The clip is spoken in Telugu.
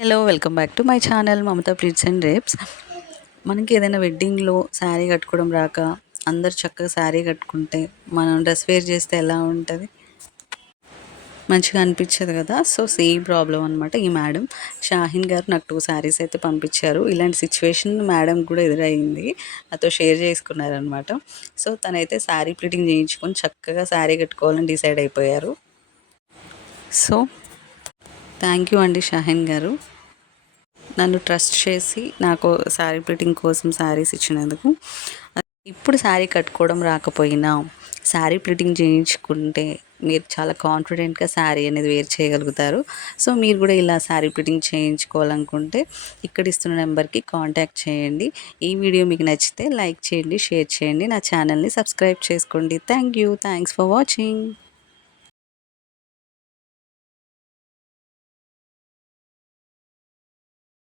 Hello welcome back to my channel Mamata pleats and rapes. మనకి ఏదైనా వెడ్డింగ్లో శారీ కట్టుకోవడం రాక అందరు చక్కగా శారీ కట్టుకుంటే మనం డ్రెస్ వేర్ చేస్తే ఎలా ఉంటుంది, మంచిగా అనిపించదు కదా. సో సేమ్ ప్రాబ్లం అనమాట. ఈ మేడం షాహిన్ గారు నాకు 2 శారీస్ అయితే పంపించారు. ఇలాంటి సిచ్యువేషన్ మేడం కూడా ఎదురయ్యింది, నాతో షేర్ చేసుకున్నారనమాట. సో తనైతే శారీ ప్లీటింగ్ చేయించుకొని చక్కగా శారీ కట్టుకోవాలని డిసైడ్ అయిపోయారు. సో థ్యాంక్ యూ అండి షాహిన్ గారు, నన్ను ట్రస్ట్ చేసి నాకు శారీ ప్లీటింగ్ కోసం శారీస్ ఇచ్చినందుకు. ఇప్పుడు శారీ కట్టుకోవడం రాకపోయినా శారీ ప్లీటింగ్ చేయించుకుంటే మీరు చాలా కాన్ఫిడెంట్గా శారీ అనేది వేర్ చేయగలుగుతారు. సో మీరు కూడా ఇలా శారీ ప్లీటింగ్ చేయించుకోవాలనుకుంటే ఇక్కడ ఇస్తున్న నెంబర్కి కాంటాక్ట్ చేయండి. ఈ వీడియో మీకు నచ్చితే లైక్ చేయండి, షేర్ చేయండి, నా ఛానల్ని సబ్స్క్రైబ్ చేసుకోండి. Thanks for watching.